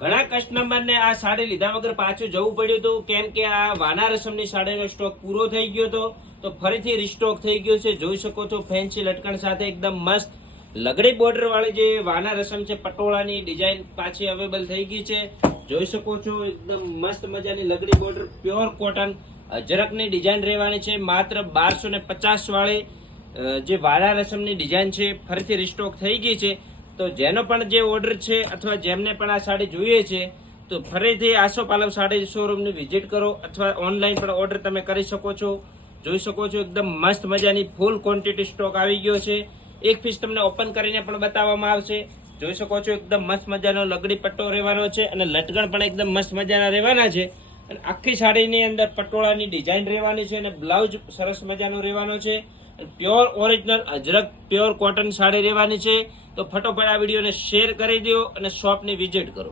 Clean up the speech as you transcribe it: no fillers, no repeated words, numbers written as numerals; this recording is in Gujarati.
ઘણા કસ્ટમરને આ સાડી લીધા વગર પાછું જવું પડ્યું હતું, કેમ કે આ વાના રસમની સાડીનો સ્ટોક પૂરો થઈ ગયો હતો, તો ફરીથી રીસ્ટોક થઈ ગયો છે. જોઈ શકો છો ફેન્સી લટકણ સાથે એકદમ મસ્ત લગડી બોર્ડર વાળી જે વાના રસમ છે, પટોળાની ડિઝાઇન પાછી અવેલેબલ થઈ ગઈ છે. જોઈ શકો છો એકદમ મસ્ત મજાની લગડી બોર્ડર, પ્યોર કોટન અજરકની ડિઝાઇન રહેવાની છે. માત્ર 1250 વાળી જે વાના રસમની ડિઝાઇન છે ફરીથી રીસ્ટોક થઈ ગઈ છે. તો જેનો પણ જે ઓર્ડર છે અથવા જેમને પણ આ સાડી જોઈએ છે તો ફરીથી આસોપાલવ સાડી શોરૂમની વિઝિટ કરો અથવા ઓનલાઈન પણ ઓર્ડર તમે કરી શકો છો. જોઈ શકો છો એકદમ મસ્ત મજાની ફૂલ ક્વોન્ટિટી સ્ટોક આવી ગયો છે. એક પીસ તમને ઓપન કરીને પણ બતાવવામાં આવશે. જોઈ શકો છો એકદમ મસ્ત મજાનો લગડી પટ્ટો રહેવાનો છે અને લટકણ પણ એકદમ મસ્ત મજાના રહેવાના છે. અને આખી સાડીની અંદર પટોળાની ડિઝાઇન રહેવાની છે અને બ્લાઉઝ સરસ મજાનો રહેવાનો છે. Pure original અજરક pure cotton sari રહેવાની છે. તો ફટોફટ આ વિડીયોને શેર કરી દો અને શોપની વિઝિટ કરો.